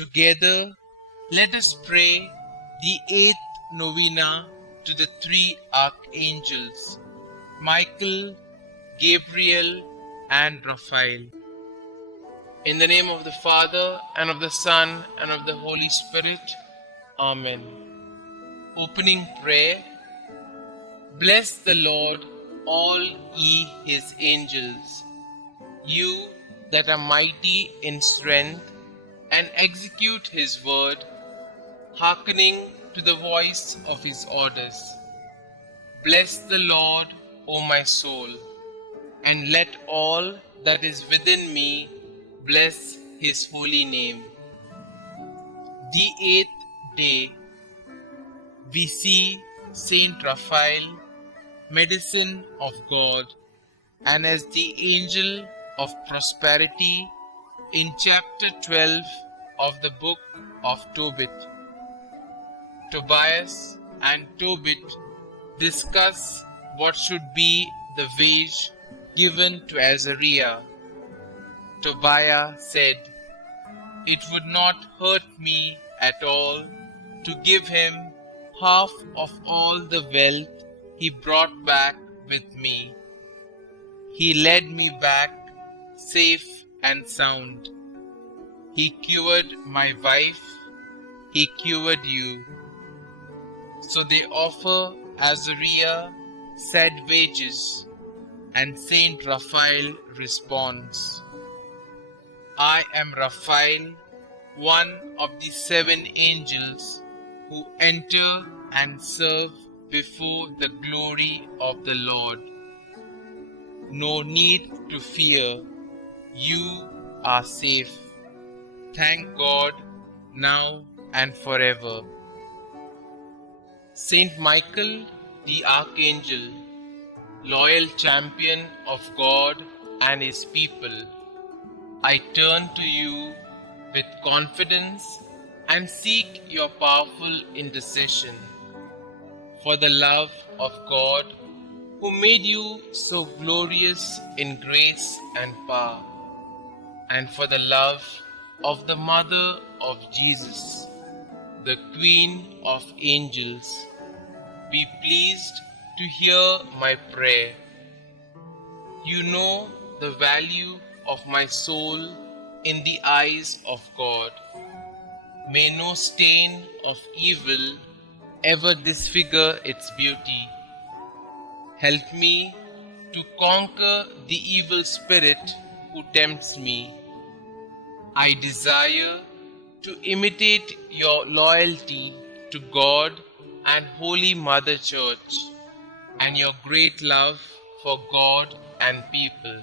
Together, let us pray the 8th Novena to the three Archangels, Michael, Gabriel, and Raphael. In the name of the Father, and of the Son, and of the Holy Spirit. Amen. Opening prayer. Bless the Lord, all ye his angels, you that are mighty in strength, and execute his word, hearkening to the voice of his orders. Bless the Lord, O my soul, and let all that is within me bless his holy name. The 8th day, we see Saint Raphael, medicine of God, and as the angel of prosperity in chapter 12 of the book of Tobit. Tobias and Tobit discuss what should be the wage given to Azariah. Tobiah said, "It would not hurt me at all to give him half of all the wealth he brought back with me. He led me back safe and sound. He cured my wife, he cured you." So they offer Azariah said wages, and Saint Raphael responds, "I am Raphael, one of the 7 angels who enter and serve before the glory of the Lord. No need to fear, you are safe. Thank God, now and forever." Saint Michael, the Archangel, loyal champion of God and his people, I turn to you with confidence and seek your powerful intercession. For the love of God, who made you so glorious in grace and power, and for the love of the Mother of Jesus, the Queen of Angels, be pleased to hear my prayer. You know the value of my soul in the eyes of God. May no stain of evil ever disfigure its beauty. Help me to conquer the evil spirit who tempts me. I desire to imitate your loyalty to God and Holy Mother Church, and your great love for God and people.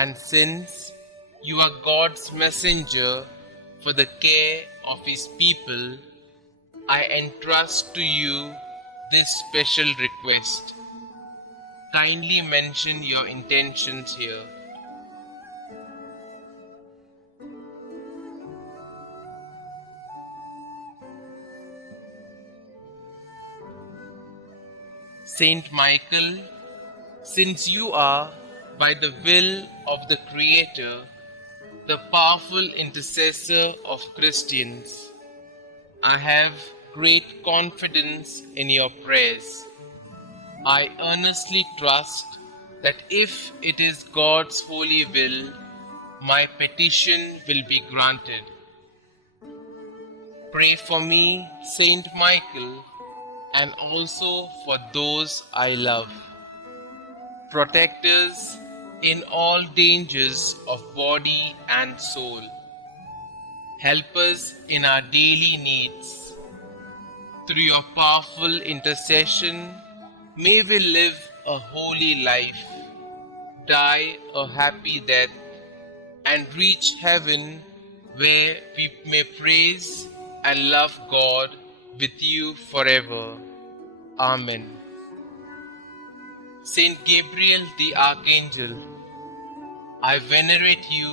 And since you are God's messenger for the care of his people, I entrust to you this special request. Kindly mention your intentions here. Saint Michael, since you are, by the will of the Creator, the powerful intercessor of Christians, I have great confidence in your prayers. I earnestly trust that if it is God's holy will, my petition will be granted. Pray for me, Saint Michael, and also for those I love. Protect us in all dangers of body and soul. Help us in our daily needs. Through your powerful intercession, may we live a holy life, die a happy death, and reach heaven, where we may praise and love God with you forever. Amen. Saint Gabriel the Archangel, I venerate you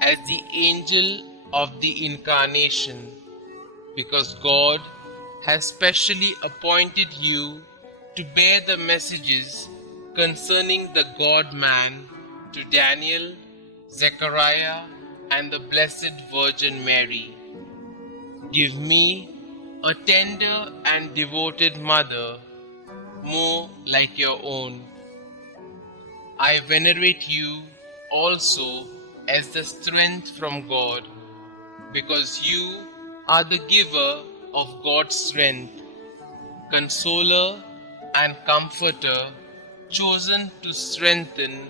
as the angel of the Incarnation, because God has specially appointed you to bear the messages concerning the God-man to Daniel, Zechariah, and the Blessed Virgin Mary. Give me a tender and devoted mother, more like your own. I venerate you also as the strength from God, because you are the giver of God's strength, consoler and comforter, chosen to strengthen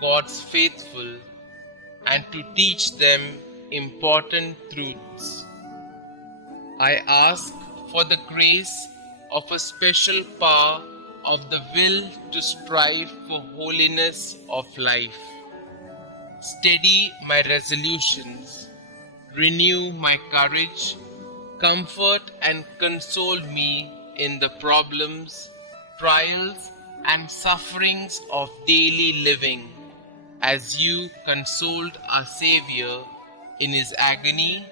God's faithful and to teach them important truths. I ask for the grace of a special power of the will to strive for holiness of life. Steady my resolutions, renew my courage, comfort and console me in the problems, trials, and sufferings of daily living, as you consoled our Xavier in his agony,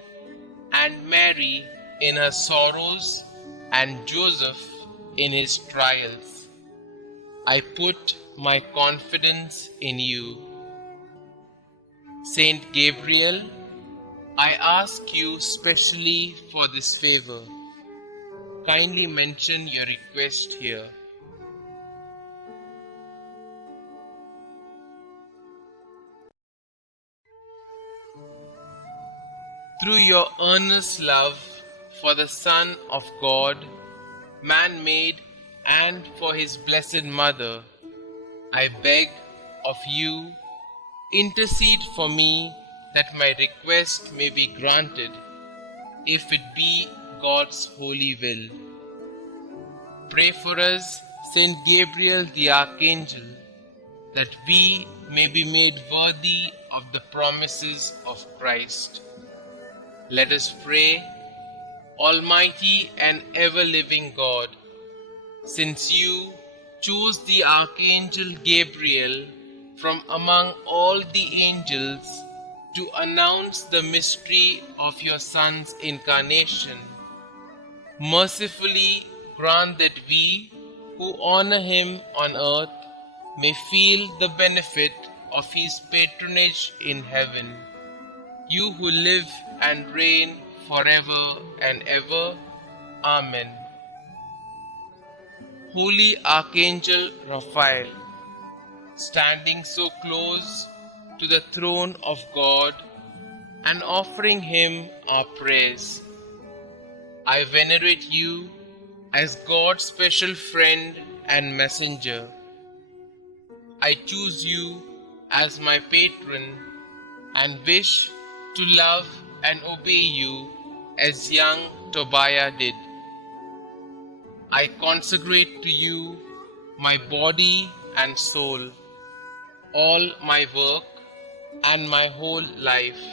and Mary in her sorrows, and Joseph in his trials. I put my confidence in you. Saint Gabriel, I ask you specially for this favor. Kindly mention your request here. Through your earnest love for the Son of God, man-made, and for his blessed Mother, I beg of you, intercede for me that my request may be granted, if it be God's holy will. Pray for us, Saint Gabriel the Archangel, that we may be made worthy of the promises of Christ. Let us pray. Almighty and ever-living God, since you chose the Archangel Gabriel from among all the angels to announce the mystery of your Son's incarnation, mercifully grant that we who honor him on earth may feel the benefit of his patronage in heaven. You who live and reign forever and ever. Amen. Holy Archangel Raphael, standing so close to the throne of God and offering him our praise, I venerate you as God's special friend and messenger. I choose you as my patron and wish to love and obey you as young Tobiah did. I consecrate to you my body and soul, all my work and my whole life.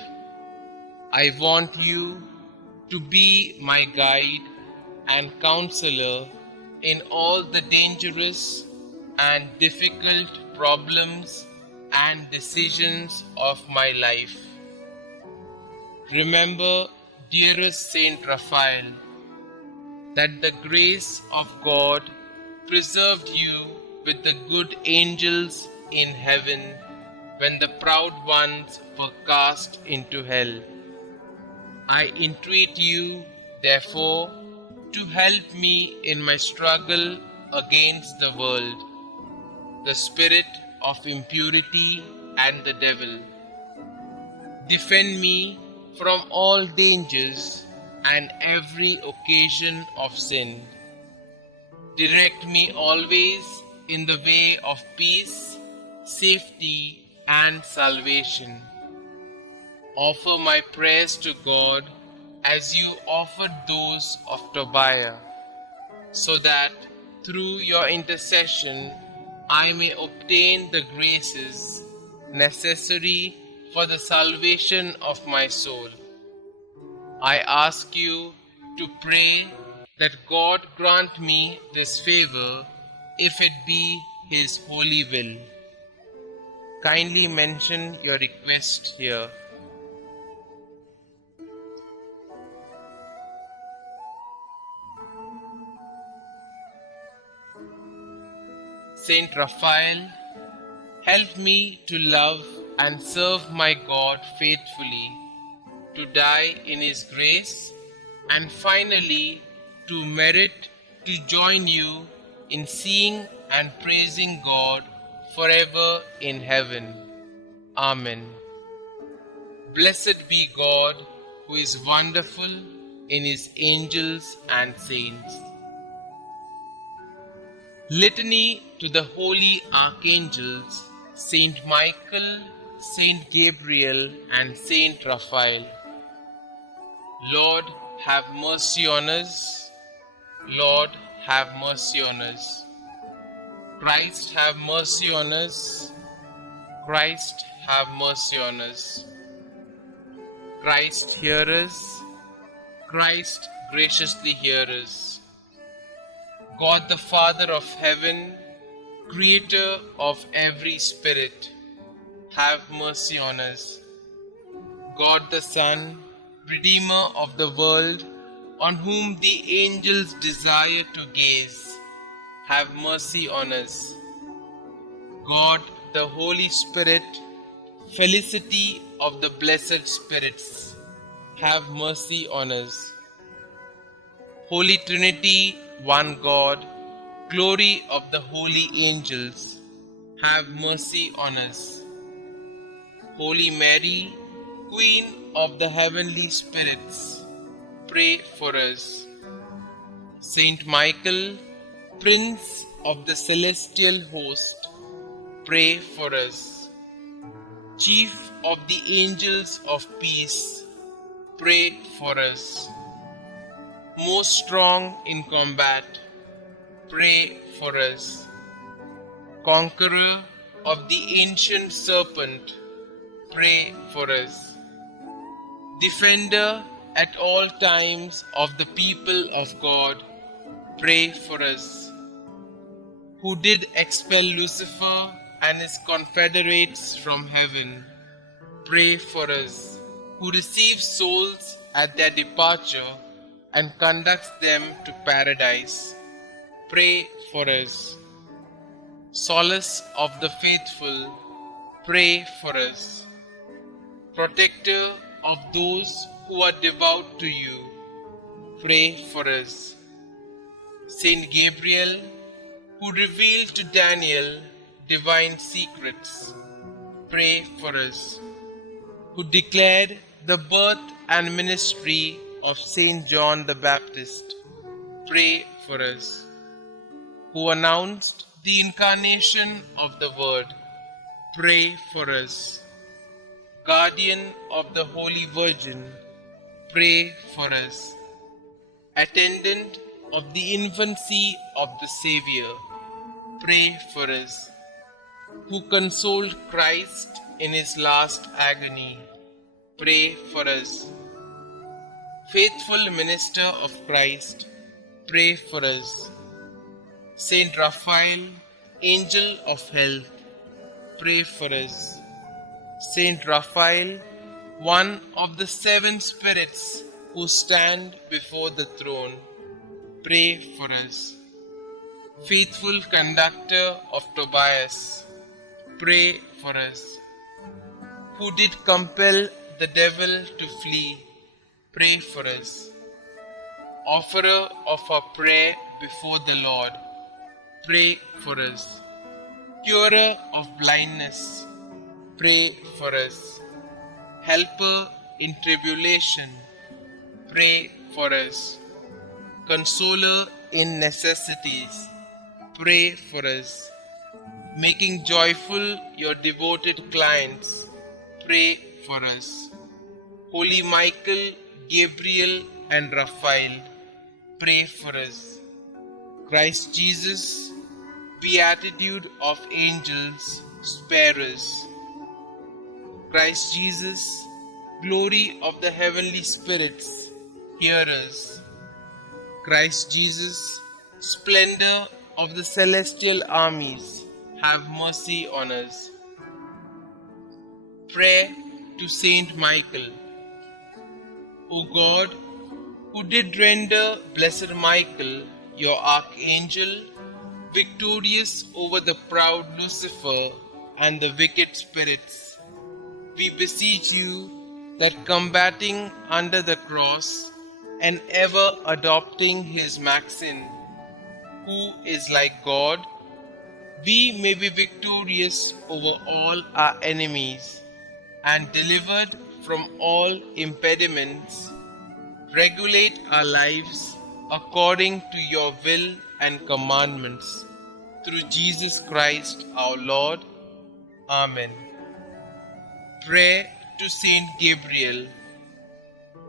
I want you to be my guide and counselor in all the dangerous and difficult problems and decisions of my life. Remember, dearest Saint Raphael, that the grace of God preserved you with the good angels in heaven when the proud ones were cast into hell. I entreat you, therefore, to help me in my struggle against the world, the spirit of impurity, and the devil. Defend me from all dangers and every occasion of sin. Direct me always in the way of peace, safety, and salvation. Offer my prayers to God as you offered those of Tobiah, so that through your intercession I may obtain the graces necessary for the salvation of my soul. I ask you to pray that God grant me this favor, if it be his holy will. Kindly mention your request here. Saint Raphael, help me to love and serve my God faithfully, to die in His grace, and finally to merit to join you in seeing and praising God forever in heaven. Amen. Blessed be God, who is wonderful in His angels and saints. Litany to the holy Archangels, Saint Michael, Saint Gabriel, and Saint Raphael. Lord, have mercy on us. Lord, have mercy on us. Christ, have mercy on us. Christ, have mercy on us. Christ, hear us. Christ, graciously hear us. God the Father of heaven, Creator of every spirit, have mercy on us. God the Son, Redeemer of the world, on whom the angels desire to gaze, have mercy on us. God the Holy Spirit, felicity of the blessed spirits, have mercy on us. Holy Trinity, one God, glory of the holy angels, have mercy on us. Holy Mary, Queen of the heavenly spirits, pray for us. Saint Michael, Prince of the celestial host, pray for us. Chief of the angels of peace, pray for us. Most strong in combat, pray for us. Conqueror of the ancient serpent, pray for us. Defender at all times of the people of God, pray for us. Who did expel Lucifer and his confederates from heaven, pray for us. Who receives souls at their departure and conducts them to paradise, pray for us. Solace of the faithful, pray for us. Protector of those who are devout to you, pray for us. Saint Gabriel, who revealed to Daniel divine secrets, pray for us. Who declared the birth and ministry of Saint John the Baptist, pray for us. Who announced the incarnation of the Word, pray for us. Guardian of the Holy Virgin, pray for us. Attendant of the infancy of the Xavier, pray for us. Who consoled Christ in his last agony, pray for us. Faithful minister of Christ, pray for us. Saint Raphael, angel of health, pray for us. Saint Raphael, one of the 7 spirits who stand before the throne, pray for us. Faithful conductor of Tobias, pray for us. Who did compel the devil to flee, pray for us. Offerer of our prayer before the Lord, pray for us. Curer of blindness, pray for us. Helper in tribulation, pray for us. Consoler in necessities, pray for us. Making joyful your devoted clients, pray for us. Holy Michael, Gabriel, and Raphael, pray for us. Christ Jesus, beatitude of angels, spare us. Christ Jesus, glory of the heavenly spirits, hear us. Christ Jesus, splendor of the celestial armies, have mercy on us. Prayer to Saint Michael. O God, who did render blessed Michael, your archangel, victorious over the proud Lucifer and the wicked spirits, we beseech you that combating under the cross and ever adopting his maxim, who is like God, we may be victorious over all our enemies and delivered from all impediments, regulate our lives according to your will and commandments. Through Jesus Christ our Lord. Amen. Prayer to Saint Gabriel.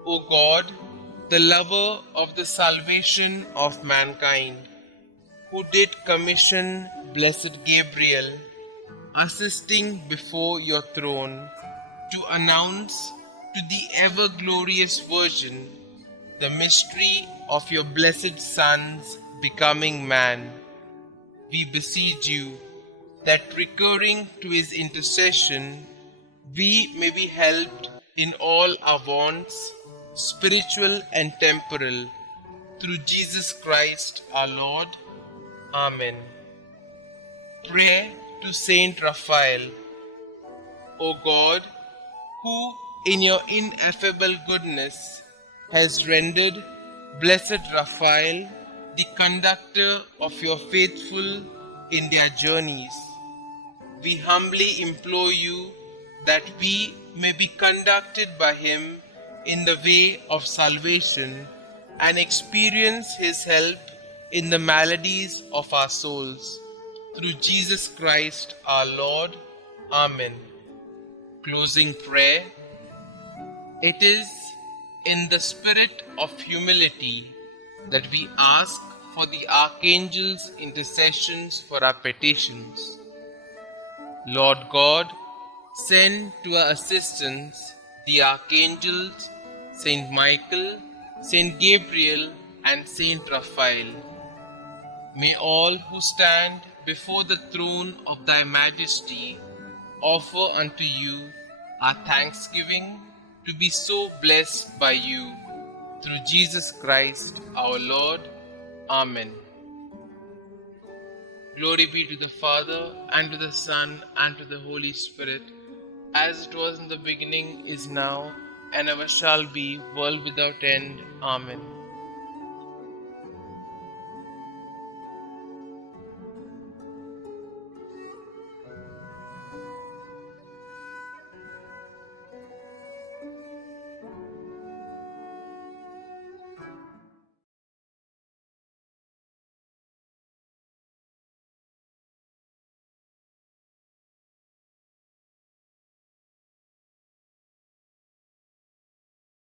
O God, the lover of the salvation of mankind, who did commission blessed Gabriel, assisting before your throne, to announce to the ever-glorious Virgin the mystery of your blessed Son's becoming man, we beseech you that recurring to his intercession, we may be helped in all our wants, spiritual and temporal, through Jesus Christ our Lord. Amen. Prayer to Saint Raphael. O God, who in your ineffable goodness has rendered blessed Raphael the conductor of your faithful in their journeys, we humbly implore you that we may be conducted by him in the way of salvation and experience his help in the maladies of our souls. Through Jesus Christ our Lord. Amen. Closing prayer. It is in the spirit of humility that we ask for the Archangels' intercessions for our petitions. Lord God, send to our assistance the Archangels, Saint Michael, Saint Gabriel, and Saint Raphael. May all who stand before the throne of thy majesty offer unto you our thanksgiving to be so blessed by you. Through Jesus Christ our Lord. Amen. Glory be to the Father, and to the Son, and to the Holy Spirit, as it was in the beginning, is now, and ever shall be, world without end. Amen.